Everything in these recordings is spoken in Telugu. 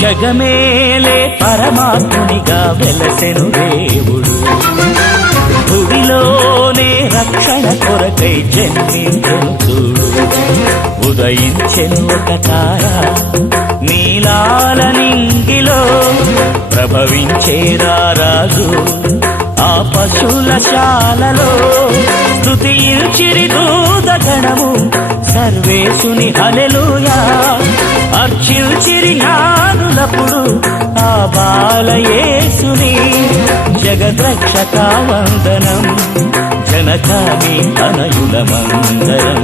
జగమేలే పరమాత్మునిగా వెలసెను దేవుడు, భువిలోనే రక్షణ కొరకై జన్మించెను చూడు. ఉదయించెను ఒక తార నీలాల నింగిలో, ప్రభవించేరా రాజు ఆ పశుల శాలలో. స్తుతించిరి దూతగణము సర్వేశుని హల్లెలూయా, అర్చించిరి జ్ఞానులప్పుడు ఆ బాలయేసుని. జగద్రక్షక వందనం, జనకాని తనయుల మందరం.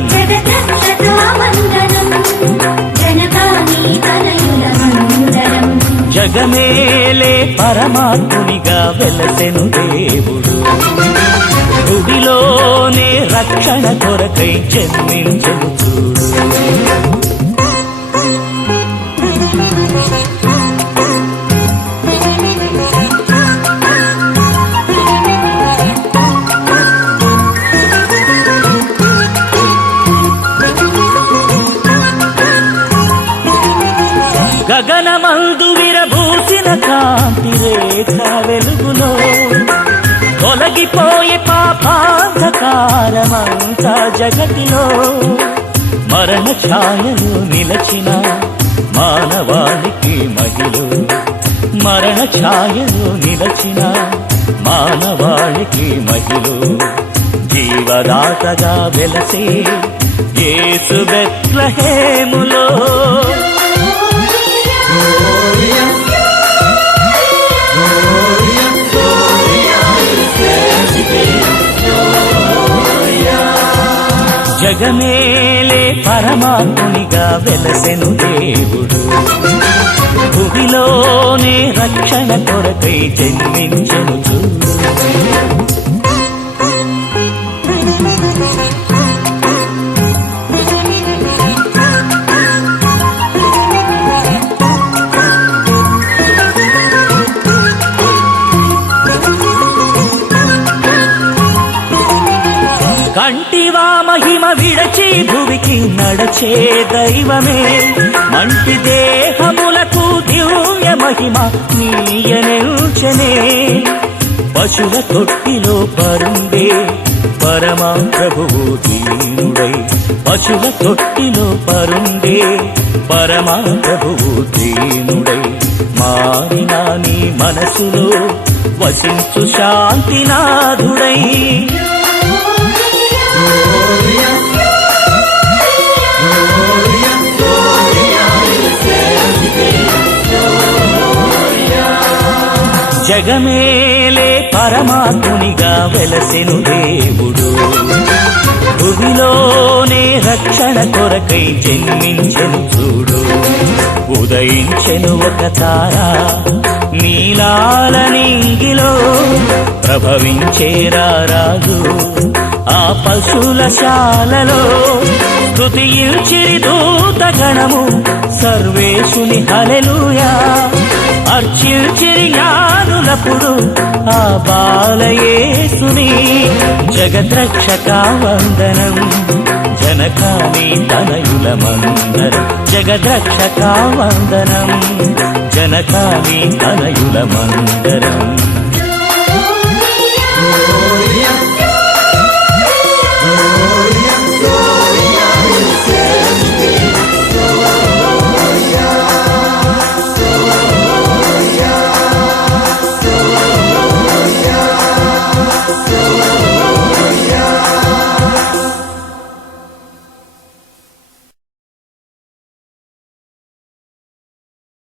జగమేలే పరమాత్మునిగా వెలసెను దేవుడు, భువిలోనే రక్షణ కొరకై జన్మించెను చూడు. గగనమందు విరబూసిన కాంతి రేఖ వెలుగులో, తొలగిపోయే పాపాంధకారమంతా జగతిలో. మరణ ఛాయలు నిలచిన మానవాళికి మహిళ, మరణ ఛాయలు నిలచిన మానవాళికి మహిళ. జీవదాతగా వెలసే యేసు బెత్లెహేములో. జగమేలే పరమాత్మునిగా వెలసెను దేవుడు, భువిలోనే రక్షణ కొరకై జన్మించెను చూడు. కంటివా మహిమ విడచి భువికి నడచే దైవమే, మంటి దేహములకు దివ్య మహిమ నీయనెల్చెనే. పశుల తొట్టిలో పరుండే పరమా ప్రభువు దీనుడై, పశుల తొట్టిలో పరుండే పరమా ప్రభువు దీనుడై. మారిన నీ మనసులో వసించు శాంతినాథుడై. జగమేలే పరమాత్మునిగా వెలసెను దేవుడు, భువిలోనే రక్షణ కొరకై జన్మించెను చూడు. ఉదయించెను ఒక తార నీలాల నింగిలో, ప్రభవించేరా రాజు ఆ పశుల శాలలో. స్తుతించిరి దూతగణము సర్వేశుని హల్లెలూయా, అర్చించిరి జ్ఞానులప్పుడు ఆ బాలయేసుని. జగద్రక్షక వందనం, జనకాని తనయుల మందరం. జగద్రక్షక వందనం, జనకాని తనయుల మందరం.